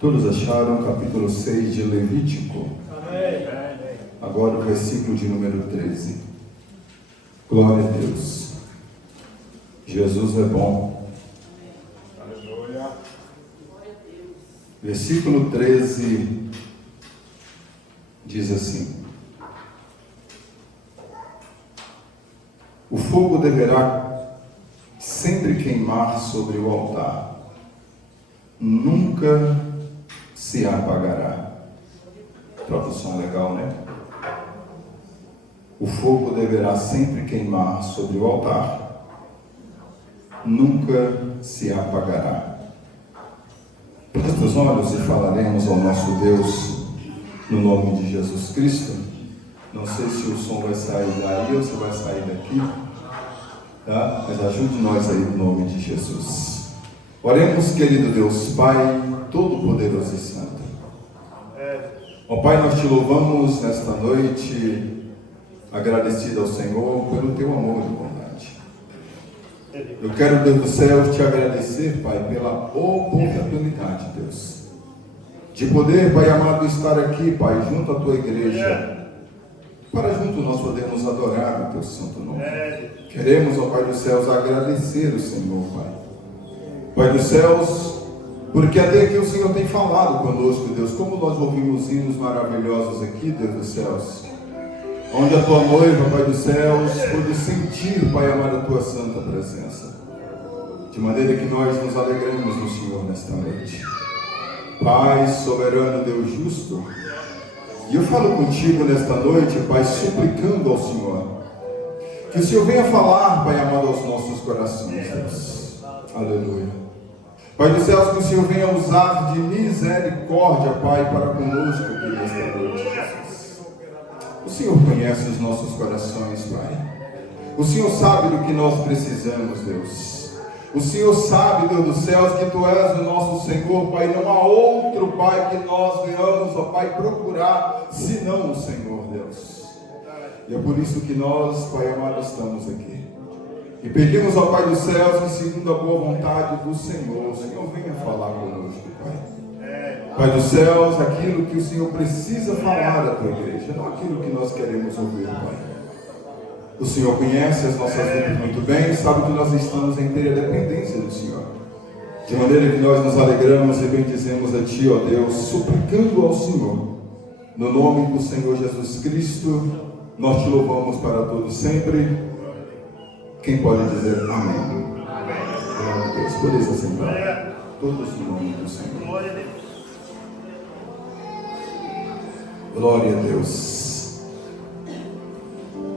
Todos acharam? Capítulo 6 de Levítico. Amém. Agora o versículo de número 13. Glória a Deus. Jesus é bom. Aleluia. Versículo 13 diz assim: o fogo deverá sempre queimar sobre o altar, nunca se apagará. Tradução legal, né? O fogo deverá sempre queimar sobre o altar, nunca se apagará. Feche os olhos e falaremos ao nosso Deus no nome de Jesus Cristo. Não sei se o som vai sair daí ou se vai sair daqui, tá? Mas ajude nós aí no nome de Jesus. Oremos, querido Deus, Pai Todo-Poderoso e Santo. Ó Pai, nós te louvamos nesta noite, agradecido ao Senhor pelo teu amor e bondade. Eu quero, Deus do céu, te agradecer, Pai, pela oportunidade, Deus, de poder, Pai amado, estar aqui, Pai, junto à tua igreja, para junto nós podermos adorar o teu santo nome. Queremos, ó Pai dos céus, agradecer o Senhor, Pai. Pai dos céus, porque até aqui o Senhor tem falado conosco, Deus, como nós ouvimos hinos maravilhosos aqui, Deus dos céus, onde a tua noiva, Pai dos céus, pôde sentir, Pai amado, a tua santa presença, de maneira que nós nos alegramos no Senhor nesta noite. Pai soberano, Deus justo, e eu falo contigo nesta noite, Pai, suplicando ao Senhor, que o Senhor venha falar, Pai amado, aos nossos corações, Deus. Aleluia. Pai dos céus, que o Senhor venha usar de misericórdia, Pai, para conosco aqui nesta noite, Jesus. O Senhor conhece os nossos corações, Pai. O Senhor sabe do que nós precisamos, Deus. O Senhor sabe, Deus dos céus, que Tu és o nosso Senhor, Pai. Não há outro, Pai, que nós venhamos, ó Pai, procurar, senão o Senhor, Deus. E é por isso que nós, Pai amado, estamos aqui. E pedimos ao Pai dos céus que, segundo a boa vontade do Senhor, o Senhor venha falar conosco, Pai. Pai dos céus, aquilo que o Senhor precisa falar à tua igreja, não aquilo que nós queremos ouvir, Pai. O Senhor conhece as nossas vidas muito bem, sabe que nós estamos em inteira dependência do Senhor. De maneira que nós nos alegramos e bendizemos a Ti, ó Deus, suplicando ao Senhor, no nome do Senhor Jesus Cristo, nós Te louvamos para todos sempre. Quem pode dizer amém? Glória a Deus. Podeis assentar. Todos no nome do Senhor. Glória a Deus. Glória a Deus.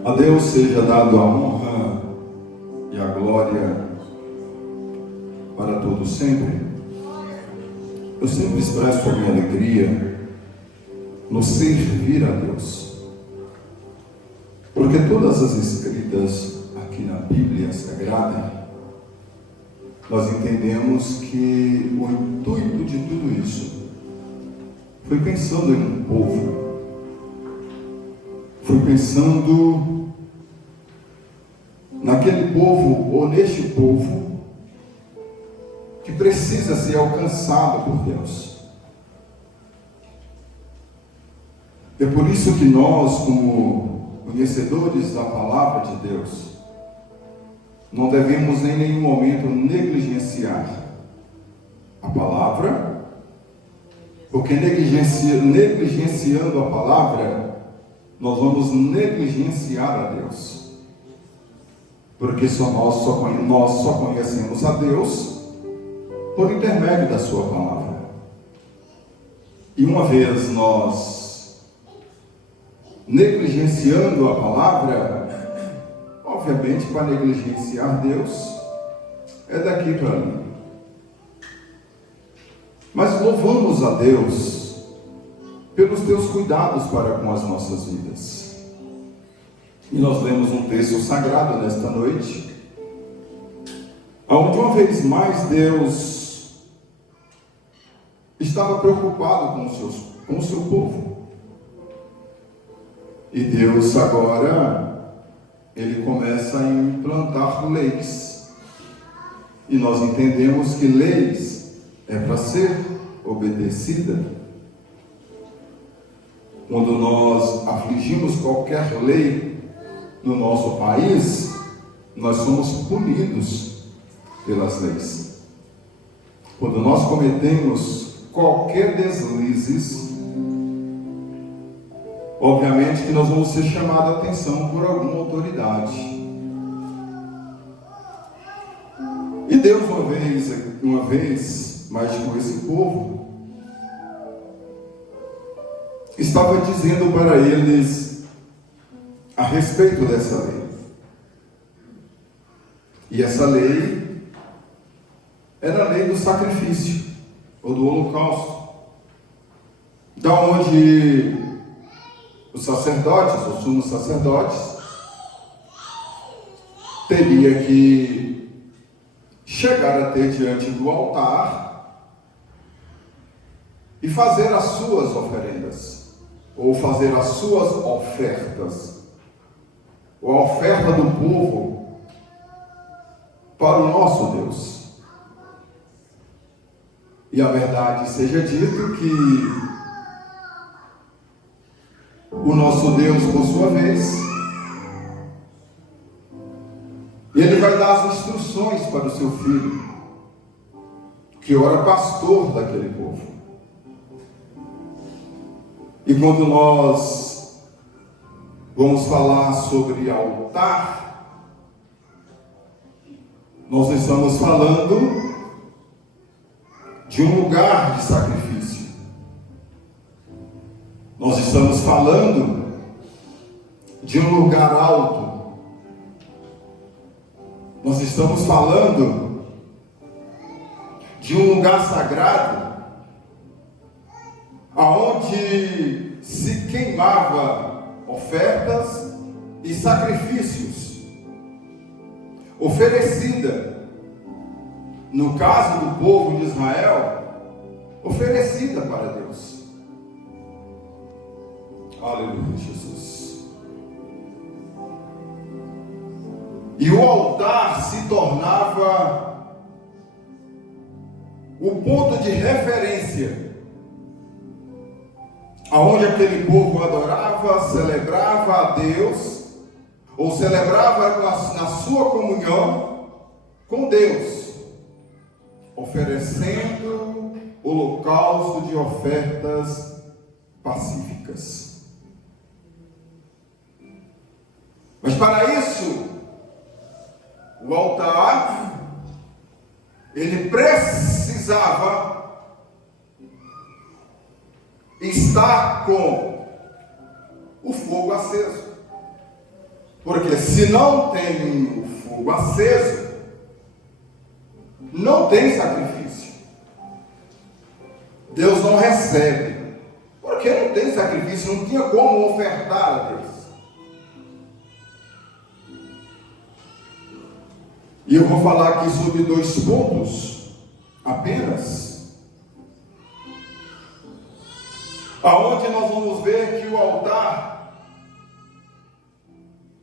A Deus seja dado a honra e a glória para todos sempre. Eu sempre expresso a minha alegria no servir a Deus, porque todas as escritas aqui na Bíblia Sagrada, nós entendemos que o intuito de tudo isso foi pensando em um povo, foi pensando naquele povo, ou neste povo, que precisa ser alcançado por Deus. É por isso que nós, como conhecedores da palavra de Deus, não devemos em nenhum momento negligenciar a palavra, porque negligenciando a palavra, nós vamos negligenciar a Deus, porque nós só conhecemos a Deus por intermédio da sua palavra. E uma vez nós negligenciando a palavra, obviamente, para negligenciar Deus, é daqui para ali. Mas louvamos a Deus pelos teus cuidados para com as nossas vidas. E nós lemos um texto sagrado nesta noite, onde uma vez mais Deus estava preocupado com o seu povo. E Deus agora, Ele começa a implantar leis. E nós entendemos que leis é para ser obedecida, quando nós afligimos qualquer lei no nosso país, nós somos punidos pelas leis. Quando nós cometemos qualquer deslizes, obviamente que nós vamos ser chamados a atenção por alguma autoridade. E Deus uma vez, mas com esse povo, estava dizendo para eles a respeito dessa lei. E essa lei era a lei do sacrifício, ou do holocausto, da onde os sacerdotes, os sumos sacerdotes, teria que chegar até diante do altar e fazer as suas oferendas, ou fazer as suas ofertas, ou a oferta do povo para o nosso Deus. E a verdade seja dito que o nosso Deus, por sua vez, Ele vai dar as instruções para o seu filho, que ora pastor daquele povo. E quando nós vamos falar sobre altar, nós estamos falando de um lugar de sacrifício. Nós estamos falando de um lugar alto. Nós estamos falando de um lugar sagrado, aonde se queimava ofertas e sacrifícios, oferecida, no caso do povo de Israel, oferecida para Deus. Aleluia, Jesus. E o altar se tornava o ponto de referência, aonde aquele povo adorava, celebrava a Deus, ou celebrava na sua comunhão com Deus, oferecendo holocausto de ofertas pacíficas. Mas para isso, o altar, ele precisava estar com o fogo aceso. Porque se não tem o fogo aceso, não tem sacrifício. Deus não recebe. Porque não tem sacrifício, não tinha como ofertar a Deus. E eu vou falar aqui sobre 2 pontos apenas, aonde nós vamos ver que o altar,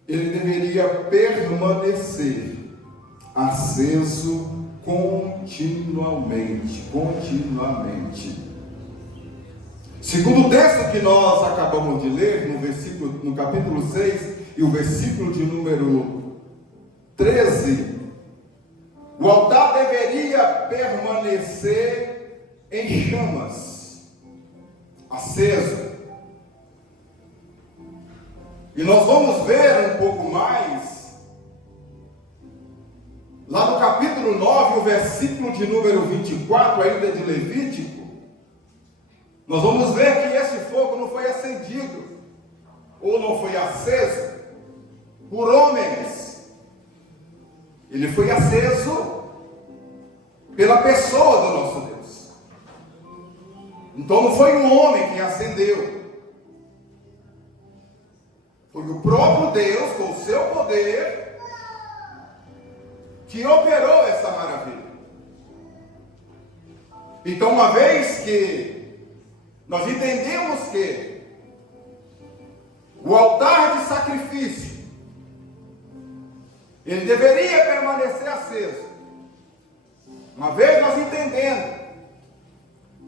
ele deveria permanecer aceso continuamente. Segundo o texto que nós acabamos de ler, no capítulo 6, e o versículo de número 13, o altar deveria permanecer em chamas, aceso. E nós vamos ver um pouco mais, lá no capítulo 9, o versículo de número 24, ainda de Levítico, nós vamos ver que esse fogo não foi acendido, ou não foi aceso, por homens. Ele foi aceso pela pessoa do nosso Deus. Então não foi um homem que acendeu. Foi o próprio Deus, com o seu poder, que operou essa maravilha. Então, uma vez que nós entendemos que o altar de sacrifício, ele deveria permanecer aceso. Uma vez nós entendendo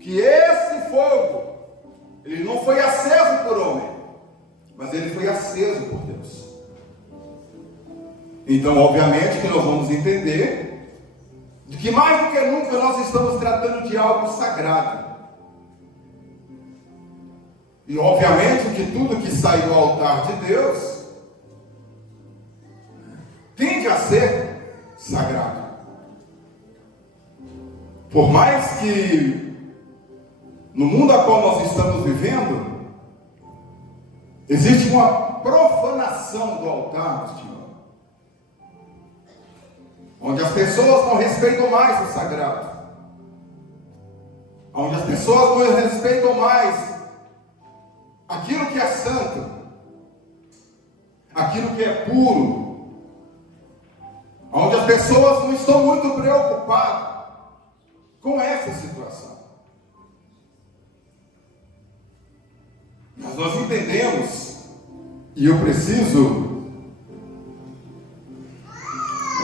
que esse fogo, ele não foi aceso por homem, mas ele foi aceso por Deus. Então, obviamente, que nós vamos entender de que mais do que nunca nós estamos tratando de algo sagrado. E obviamente que tudo que sai do altar de Deus tende a ser sagrado. Por mais que no mundo a qual nós estamos vivendo, existe uma profanação do altar do Senhor, onde as pessoas não respeitam mais o sagrado, onde as pessoas não respeitam mais aquilo que é santo, aquilo que é puro, onde as pessoas não estão muito preocupadas com essa situação. Mas nós entendemos, e eu preciso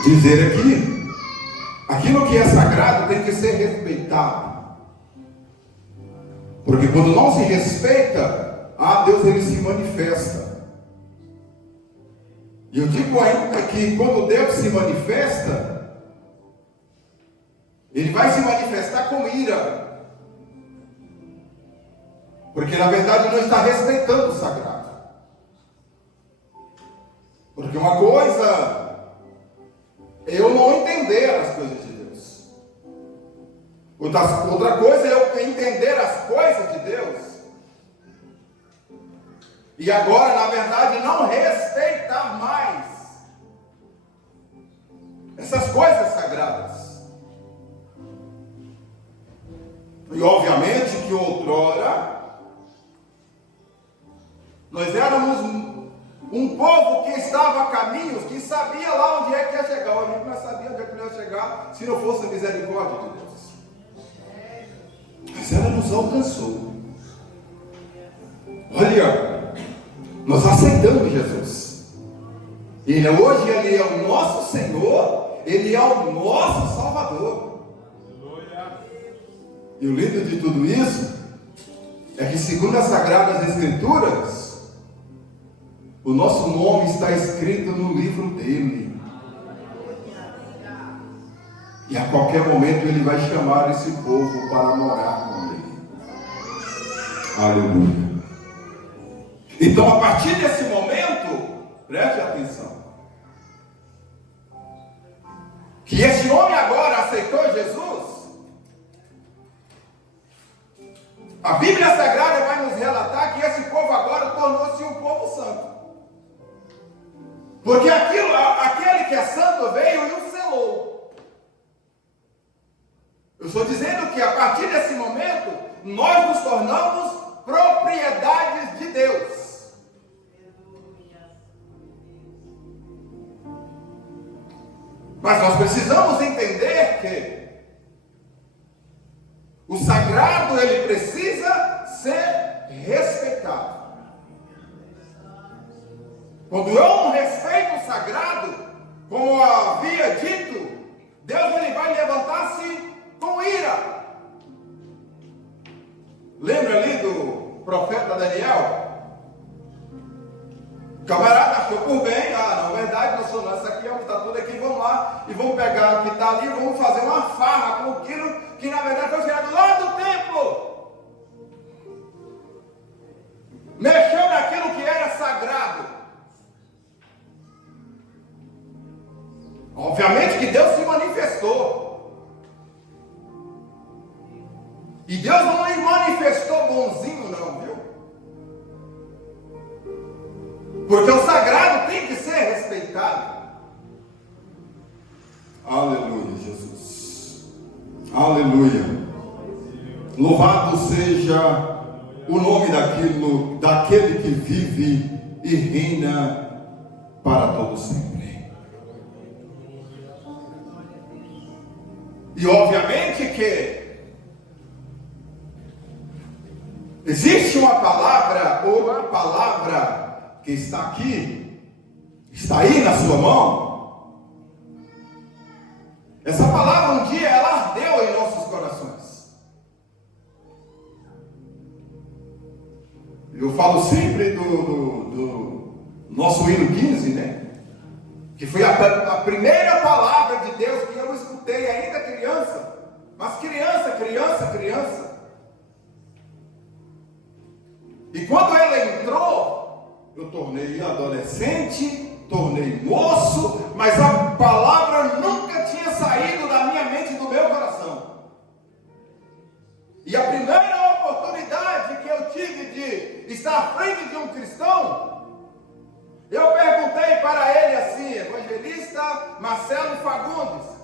dizer aqui, aquilo que é sagrado tem que ser respeitado. Porque quando não se respeita, Deus ele se manifesta. E eu digo ainda que quando Deus se manifesta, ele vai se manifestar com ira. Porque na verdade não está respeitando o sagrado. Porque uma coisa é eu não entender as coisas de Deus. Outra coisa é eu entender as coisas de Deus e agora, na verdade, não respeitar mais essas coisas sagradas. E obviamente que outrora nós éramos um povo que estava a caminhos, que sabia lá onde é que ia chegar. A gente não sabia onde é que ia chegar se não fosse a misericórdia de Deus. Mas ela nos alcançou. Olha, nós aceitamos Jesus. Hoje Ele é o nosso Senhor, Ele é o nosso Salvador. E o lindo de tudo isso é que, segundo as Sagradas Escrituras, o nosso nome está escrito no livro dele. E a qualquer momento Ele vai chamar esse povo para morar com Ele. Aleluia. Então, a partir desse momento, preste atenção, que esse homem agora aceitou Jesus. A Bíblia Sagrada vai nos relatar que esse povo agora tornou-se um povo santo. Porque aquele que é santo veio e o selou. Eu estou dizendo que a partir desse momento, nós nos tornamos propriedades de Deus. Mas nós precisamos entender que o sagrado ele precisa ser respeitado. Quando eu não respeito o sagrado, como havia dito, Deus ele vai levantar-se com ira. Lembra ali do profeta Daniel? O camarada achou por bem, na verdade, essa aqui é o que está tudo aqui, vamos lá e vamos pegar o que está ali e vamos fazer uma farra com aquilo que na verdade foi tirado lá do templo. Mexeu naquilo que era sagrado. Obviamente que Deus se manifestou. E Deus não lhe manifestou bonzinho não, viu? Porque o sagrado tem que ser respeitado. Aleluia, Jesus. Aleluia. Louvado seja o nome daquele que vive e reina para todo sempre. E obviamente que existe uma palavra, ou uma palavra que está aqui, está aí na sua mão. Essa palavra um dia ela ardeu em nossos corações. Eu falo sempre do nosso hino 15, né? Que foi a primeira palavra de Deus que eu escutei ainda criança. Mas criança. E quando ela entrou, eu tornei adolescente, tornei moço, mas a palavra nunca tinha saído da minha mente e do meu coração. E a primeira oportunidade que eu tive de estar à frente de um cristão, eu perguntei para ele assim, evangelista Marcelo Fagundes,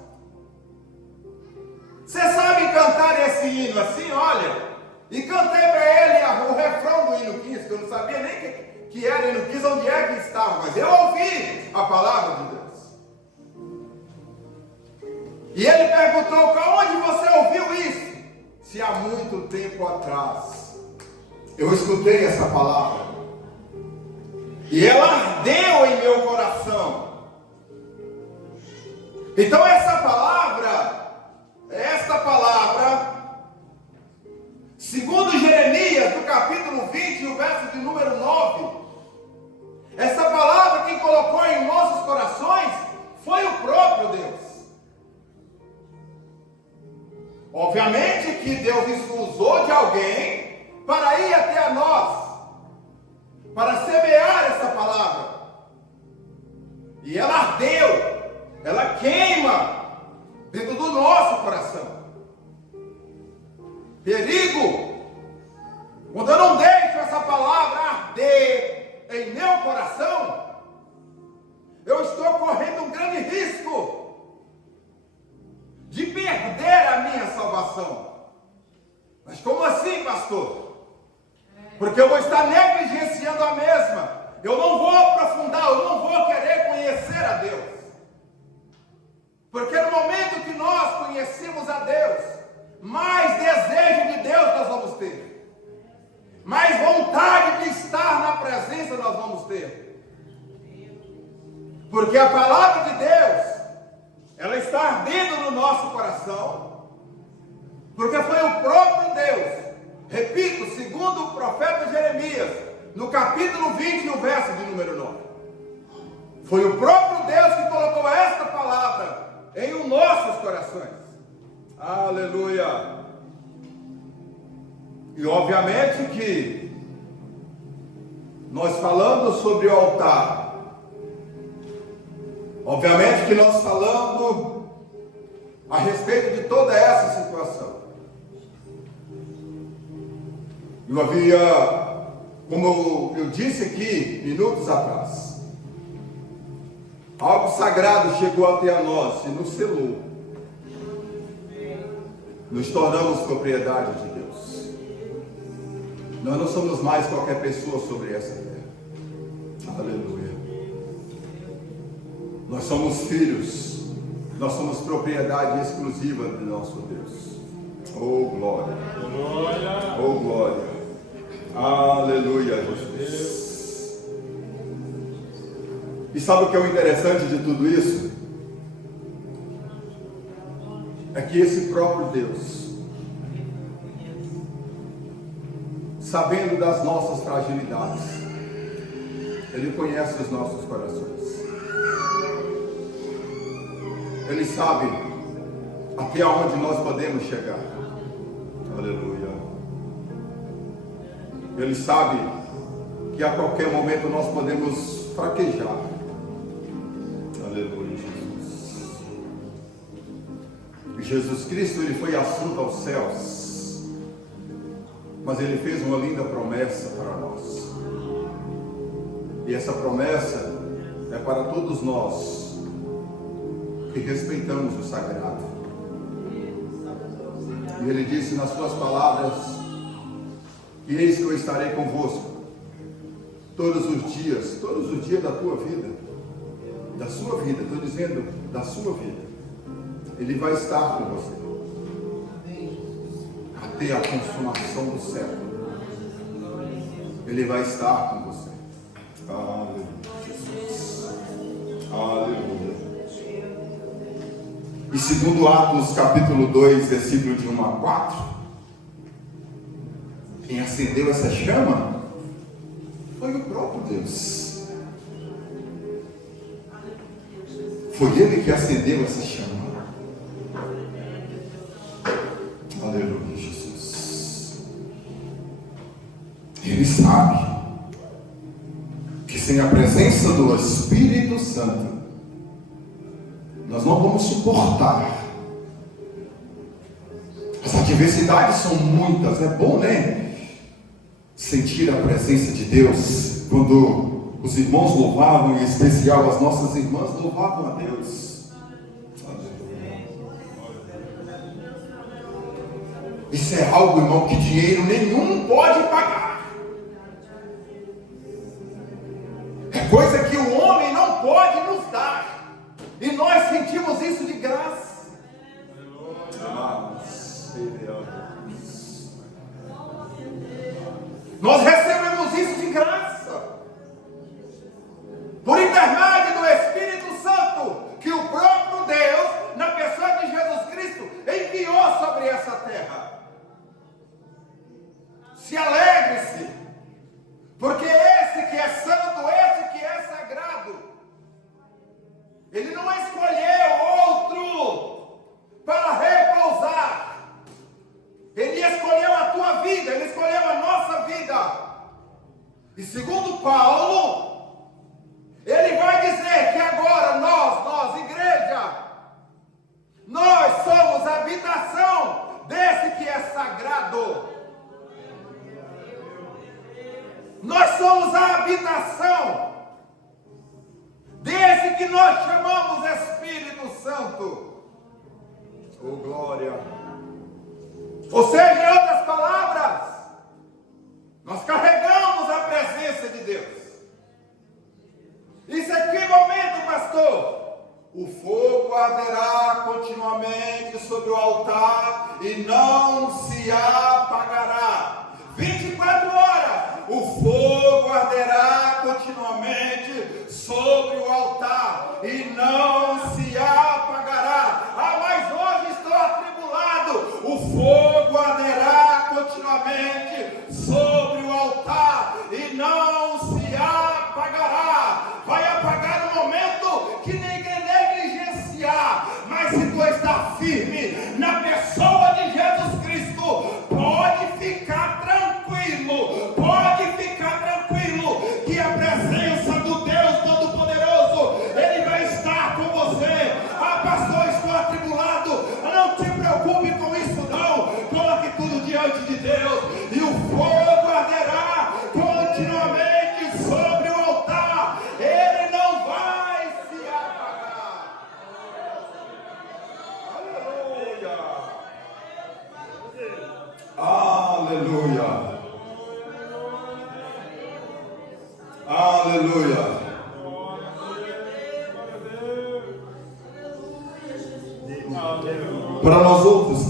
você sabe cantar esse hino assim, olha? E cantei para ele o refrão do hino 15, que eu não sabia nem que era hino 15, onde é que estava, mas eu ouvi a palavra de Deus. E ele perguntou, onde você ouviu isso? Se há muito tempo atrás eu escutei essa palavra e ela ardeu em meu coração. Então esta palavra, segundo Jeremias, no capítulo 20, o verso de número 9, essa palavra quem colocou em nossos corações foi o próprio Deus. Obviamente que Deus usou de alguém para ir até a nós, para semear essa palavra. E ela ardeu, ela queima dentro do nosso coração. Perigo, quando eu não deixo essa palavra arder em meu coração, eu estou correndo um grande risco de perder a minha salvação. Mas como assim, pastor? Porque eu vou estar negligenciando a mesma. Eu não vou aprofundar, eu não vou querer conhecer a Deus. Porque no momento que nós conhecemos a Deus, mais desejo de Deus nós vamos ter. Mais vontade de estar na presença nós vamos ter. Porque a palavra de Deus, ela está ardendo no nosso coração, porque foi o próprio Deus, repito, segundo o profeta Jeremias, no capítulo 20, no verso de número 9, foi o próprio Deus que colocou esta palavra em os nossos corações. Aleluia! E obviamente que nós falando sobre o altar, obviamente que nós falando a respeito de toda essa situação. Eu havia, como eu disse aqui, minutos atrás, algo sagrado chegou até a nós e nos selou. Nos tornamos propriedade de Deus. Nós não somos mais qualquer pessoa sobre essa terra. Aleluia. Nós somos filhos, nós somos propriedade exclusiva de nosso Deus. Oh glória, oh glória, aleluia, Jesus. E sabe o que é o interessante de tudo isso? É que esse próprio Deus, sabendo das nossas fragilidades, Ele conhece os nossos corações. Ele sabe até onde nós podemos chegar. Aleluia. Ele sabe que a qualquer momento nós podemos fraquejar. Aleluia, Jesus. Jesus Cristo, Ele foi assunto aos céus, mas Ele fez uma linda promessa para nós. E essa promessa é para todos nós que respeitamos o sagrado. E Ele disse nas suas palavras, que eis que eu estarei convosco todos os dias da tua vida, da sua vida, estou dizendo da sua vida. Ele vai estar com você até a consumação do século. Ele vai estar com você. Aleluia, Jesus. Aleluia. E segundo Atos capítulo 2, versículo de 1 a 4, quem acendeu essa chama Foi o próprio Deus. Foi Ele que acendeu essa chama. Aleluia, Jesus. Ele sabe que sem a presença do Espírito Santo, nós não vamos suportar. As adversidades são muitas. É bom, né? Sentir a presença de Deus. Quando os irmãos louvavam, em especial as nossas irmãs louvavam a Deus. Isso é algo, irmão, que dinheiro nenhum pode pagar. É coisa que o homem não pode nos dar. E nós sentimos isso de graça. Nós recebemos isso de graça. Por intermédio do Espírito Santo, que o próprio Deus, na pessoa de Jesus Cristo, enviou sobre essa terra. Se alegre-se, porque esse que é santo, esse que é sagrado, ele não escolheu outro para repousar. Ele escolheu a tua vida, ele escolheu a nossa vida. E segundo Paulo, ele vai dizer que agora nós, igreja, nós somos a habitação desse que é sagrado. Nós somos a habitação desse que nós chamamos Espírito Santo. Oh, glória! Ou seja, em outras palavras, nós carregamos a presença de Deus. Isso é que momento, pastor? O fogo arderá continuamente sobre o altar e não se apagará. 24 horas, o fogo arderá continuamente sobre o altar e não se apagará. Ah, mas hoje estou atribulado. O fogo arderá continuamente sobre o altar e não se apagará. Vai apagar no momento que ninguém negligenciar, mas se tu está firme na pessoa de Jesus Cristo, pode ficar tranquilo, que a presença do Deus Todo-Poderoso, Ele vai estar com você. Ah, pastor, estou atribulado. Não te preocupe com isso não, coloque tudo diante de Deus, e o fogo arderá continuamente sobre o altar, ele não vai se apagar. Aleluia. Aleluia. Aleluia. Para nós outros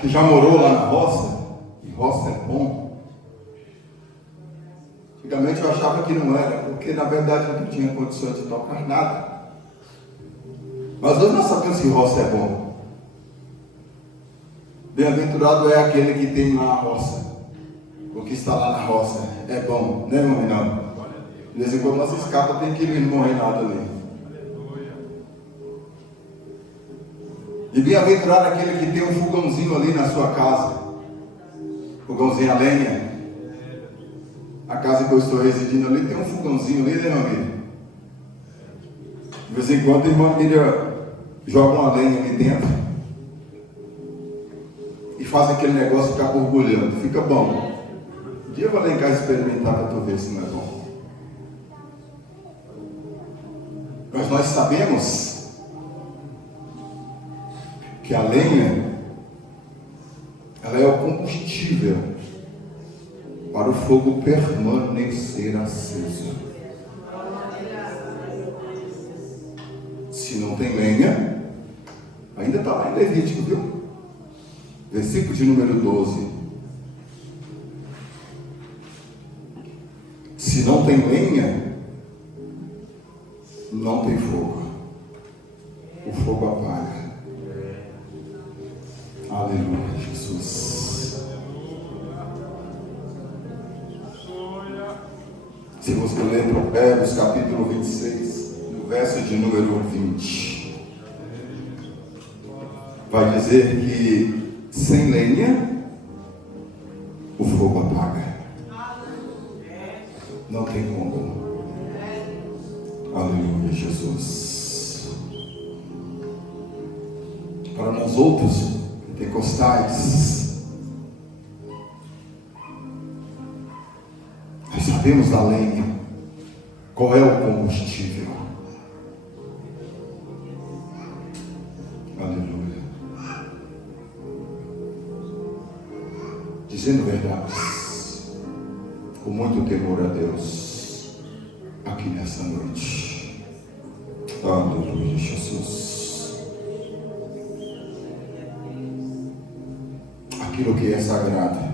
que já morou lá na roça, e roça é bom. Antigamente eu achava que não era, porque na verdade eu não tinha condições de tocar nada. Mas hoje nós sabemos que roça é bom. Bem-aventurado é aquele que tem lá a roça. O que está lá na roça é bom, né, meu irmão? De vez em quando nós escapa, tem que ir no bom reinado ali. E bem-aventurado aquele que tem um fogãozinho ali na sua casa. Fogãozinho a lenha. A casa que eu estou residindo ali tem um fogãozinho ali, né, meu amigo? De vez em quando a irmã Miriam joga uma lenha aqui dentro e faz aquele negócio ficar borbulhando. Fica bom. Um dia eu vou lá em casa experimentar para tu ver se não é bom. Mas nós sabemos que a lenha, ela é o combustível para o fogo permanecer aceso. Se não tem lenha, ainda está lá em Levítico, viu? Versículo de número 12. Se não tem lenha, não tem fogo. O fogo apaga. Aleluia, Jesus. Se você ler Provérbios capítulo 26, no verso de número 20, vai dizer que sem lenha o fogo apaga. Não tem como. Aleluia, Jesus. Para nós outros pentecostais, nós sabemos da lenha, qual é o combustível. Aleluia. Dizendo verdades, com muito temor a Deus, aqui nessa noite. Aleluia, Jesus. Aquilo que é sagrado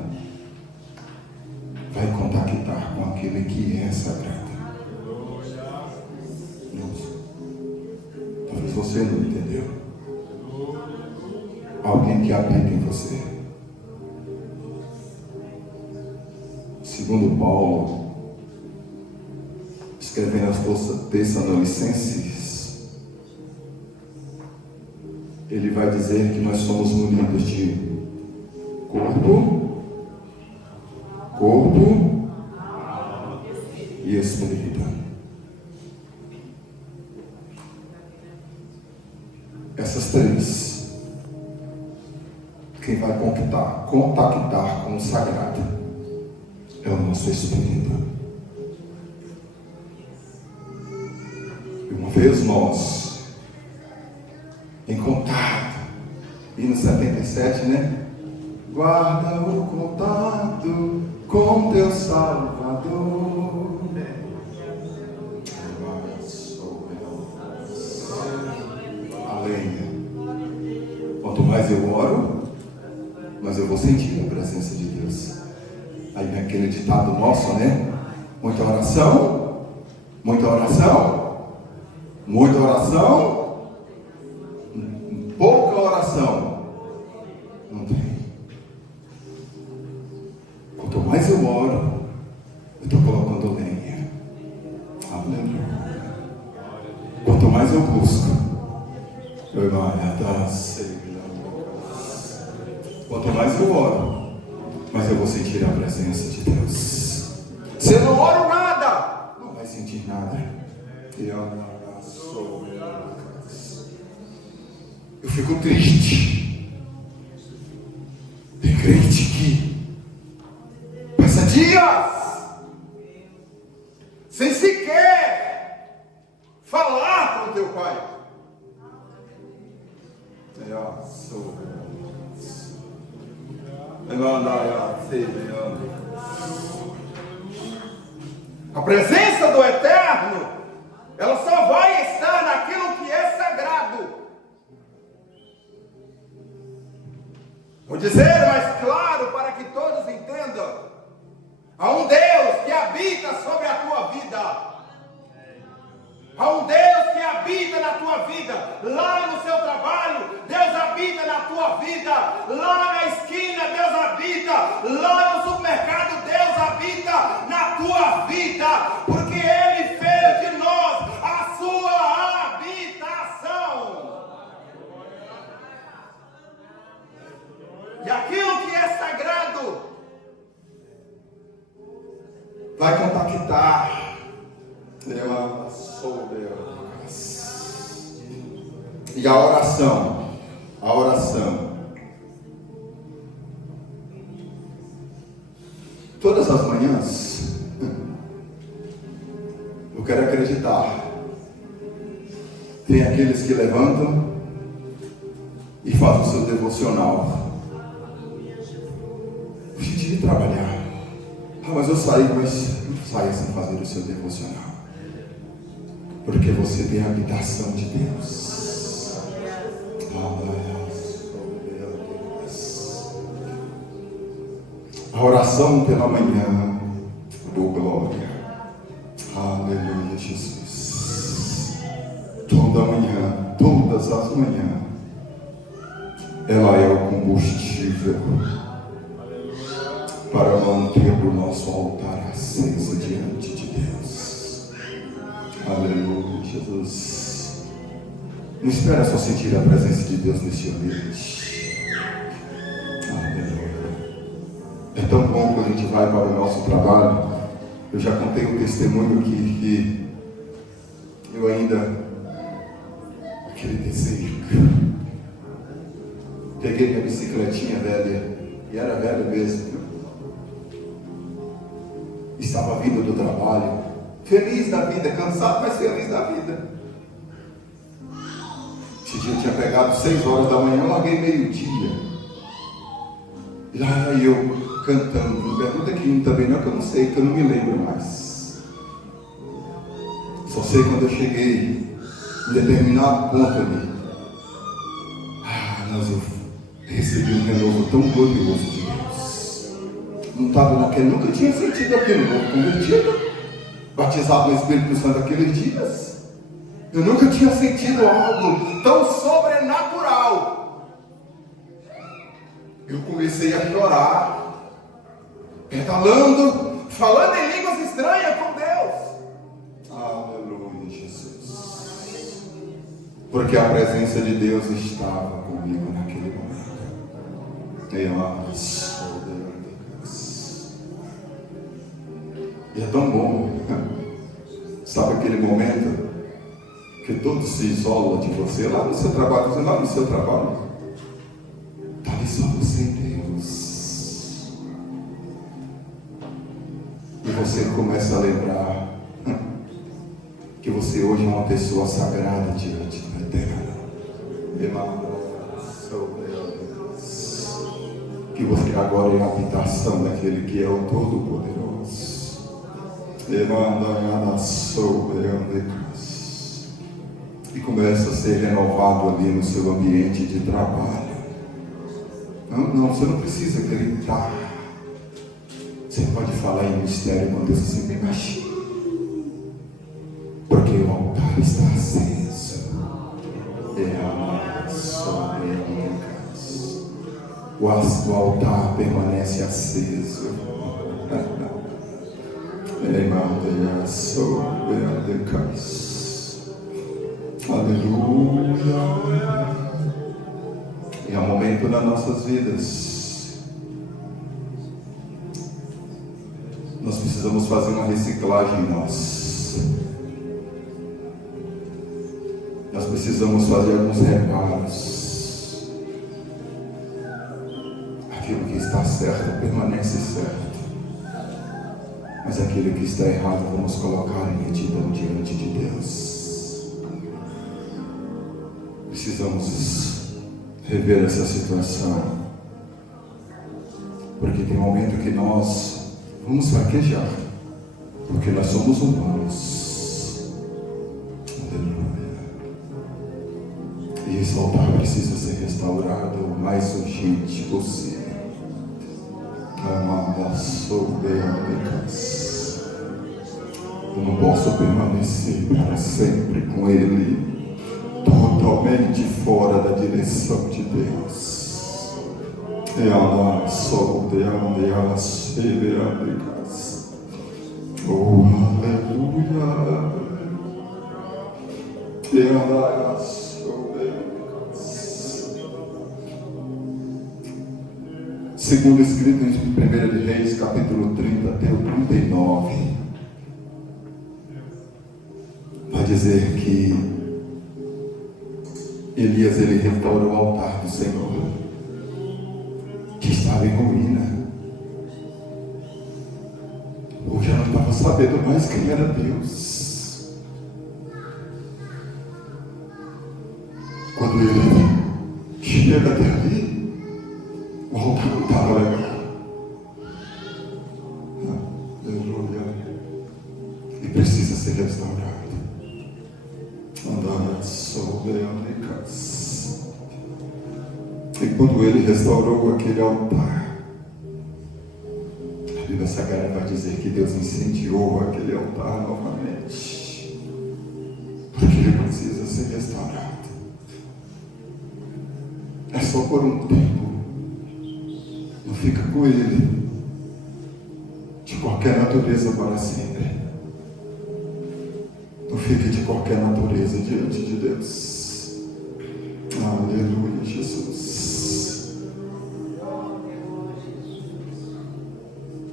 vai contactar com aquilo que é sagrado. Talvez você não entendeu. Alguém que habita em você. Segundo Paulo, escrevendo aos Tessalonicenses, ele vai dizer que nós somos munidos de corpo e espírito. Essas três, quem vai contactar com o sagrado é o nosso espírito. E uma vez nós, em contato, e no 77, né? Guarda o contato com teu Salvador. A lenha. Quanto mais eu oro, mais eu vou sentir a presença de Deus. Aí vem aquele ditado nosso, né? Muita oração, muita oração, muita oração, pouca oração. Não tem. Quanto mais eu oro, eu estou colocando lenha. Aleluia. Quanto mais eu busco, quanto mais eu oro, mais eu vou sentir a presença de Deus. Se eu não oro nada, não vai sentir nada. Eu fico triste. Tem crente que passa dias sem sequer falar com teu pai. A presença do Eterno, ela só vai estar naquilo que é sagrado. Vou dizer mais claro para que todos entendam. Há um Deus que habita sobre a tua vida. Há um Deus que habita na tua vida. Lá no seu trabalho, Deus habita na tua vida. Lá na esquina, Deus habita. Lá no supermercado, Deus habita na tua vida. Porque Ele fez de nós a sua habitação. E aquilo que é sagrado vai contactar. E a oração, todas as manhãs, eu quero acreditar, tem aqueles que levantam e fazem o seu devocional. Antes de trabalhar, mas eu saí, saia sem fazer o seu devocional. Porque você tem a habitação de Deus. A oração pela manhã, oh glória. Aleluia, Jesus. Toda manhã, todas as manhãs, ela é o combustível para manter o nosso altar aceso diante de Deus. Aleluia, Jesus. Não espera só sentir a presença de Deus nesse ambiente. Aleluia. É tão bom quando a gente vai para o nosso trabalho. Eu já contei um testemunho que eu ainda, aquele desejo. Peguei minha bicicletinha velha, e era velha mesmo. Estava vindo do trabalho, feliz da vida, cansado, mas feliz da vida. Esse dia eu tinha pegado 6 horas da manhã, eu larguei meio-dia. E lá eu cantando, não pergunta aqui um também não, que eu não sei, que eu não me lembro mais. Só sei quando eu cheguei em determinado ponto ali. Mas eu recebi um renovo tão glorioso de Deus. Não estava naquele, nunca tinha sentido aquele novo convertido, batizado no Espírito Santo aqueles dias. Eu nunca tinha sentido algo tão sobrenatural. Eu comecei a chorar, pedalando, falando em línguas estranhas com Deus. Aleluia, Jesus. Porque a presença de Deus estava comigo naquele momento. E é tão bom. Sabe aquele momento que todos se isolam de você, lá no seu trabalho, está ali só você e Deus. E você começa a lembrar que você hoje é uma pessoa sagrada diante do Eterno. Que você agora é a habitação daquele que é o Todo-Poderoso. E começa a ser renovado ali no seu ambiente de trabalho. Não, você não precisa gritar. Você pode falar em mistério com Deus assim, bem baixinho. Porque o altar está aceso. O altar permanece aceso. Aleluia. E é um momento nas nossas vidas. Nós precisamos fazer uma reciclagem em nós. Nós precisamos fazer alguns reparos. Aquilo que está certo permanece certo. Mas aquilo que está errado vamos colocar em retidão diante de Deus. Precisamos rever essa situação. Porque tem um momento que nós vamos fraquejar. Porque nós somos humanos. Aleluia. E esse altar precisa ser restaurado o mais urgente possível. Eu não posso permanecer para sempre com ele, totalmente fora da direção de Deus. Oh, aleluia. Segundo escrito em 1 de Reis, capítulo 30 até o 39, vai dizer que Elias restaurou o altar do Senhor, que estava em ruína. Eu já não estava sabendo mais quem era Deus. Quando ele chega até ali, o altar não estava legal. Aleluia. E precisa ser restaurado. E quando ele restaurou aquele altar, a Bíblia Sagrada vai dizer que Deus incendiou aquele altar novamente. Porque ele precisa ser restaurado. É só por um tempo. Não fica com ele de qualquer natureza para sempre. Não fique de qualquer natureza diante de Deus. Aleluia, Jesus.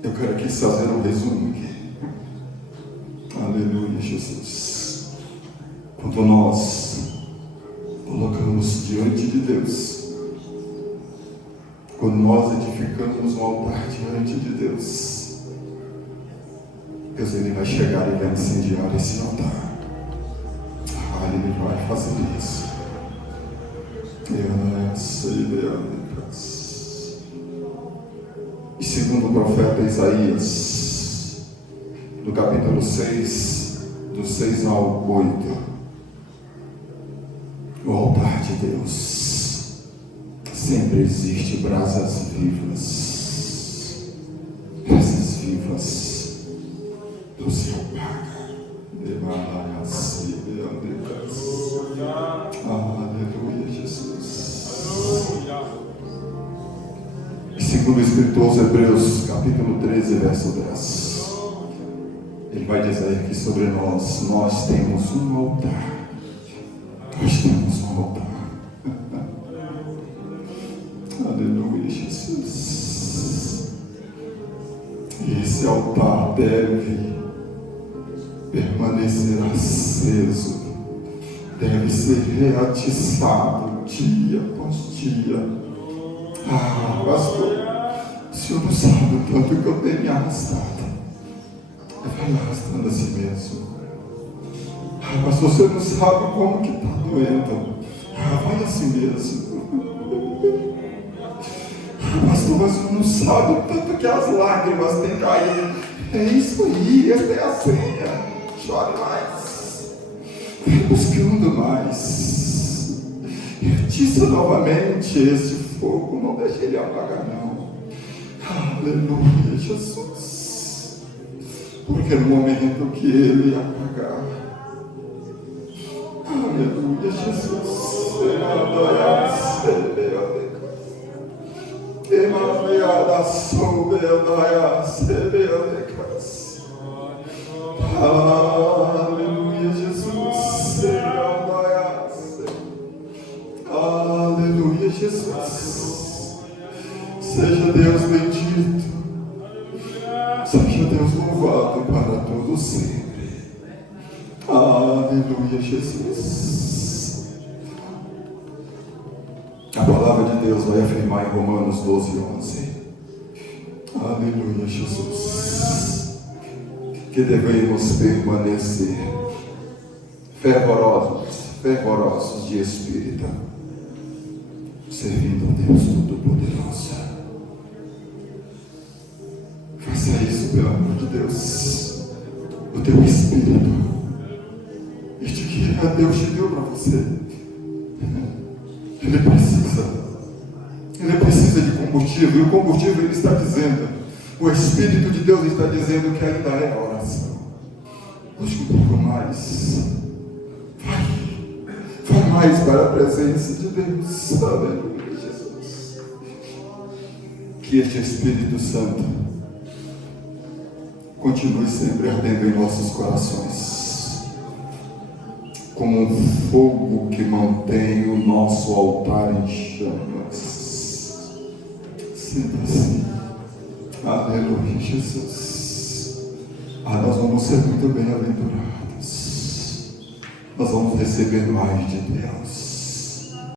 Eu quero aqui fazer um resumo aqui. Aleluia, Jesus. Quando nós colocamos diante de Deus, quando nós edificamos um altar diante de Deus, Deus ele vai chegar e vai incendiar esse altar. Ele vai fazer isso. E segundo o profeta Isaías, no capítulo 6, do 6 ao 8, no altar de Deus sempre existe brasas vivas. Brasas vivas do seu Pai. Aleluia, Jesus. E segundo o escritor aos Hebreus, capítulo 13, verso 10, ele vai dizer que sobre nós temos um altar. Nós temos um altar. Aleluia, Jesus. E esse altar deve permanecer aceso, deve ser reatiçado dia após dia. Pastor, o senhor não sabe o tanto que eu tenho me arrastado. Vai arrastando a si mesmo. Pastor, você não sabe como que está doendo. Vai a si mesmo. Pastor, você não sabe o tanto que as lágrimas têm caído. É isso aí, essa é a senha. Chore mais. Vai buscando mais. E atiça novamente esse fogo. Não deixe ele apagar, não. Aleluia, Jesus. Porque no momento que ele apagar, aleluia, Jesus. Aleluia, Jesus. Aleluia, Jesus. Seja Deus bendito. Seja Deus louvado para todo sempre. Aleluia, Jesus. A palavra de Deus vai afirmar em Romanos 12, 11. Aleluia, Jesus. Que devemos permanecer fervorosos de espírito, servindo a Deus Todo-Poderoso. Faça isso, pelo amor de Deus. O teu espírito, este que Deus te deu para você, ele precisa de combustível. E o combustível, ele está dizendo, o Espírito de Deus está dizendo que ainda é a oração. Busque um pouco mais. Vai mais para a presença de Deus. Aleluia, Jesus. Que este Espírito Santo continue sempre ardendo em nossos corações, como um fogo que mantém o nosso altar em chamas. Sempre assim. Aleluia, Jesus. Nós vamos ser muito bem-aventurados. Nós vamos receber mais de Deus.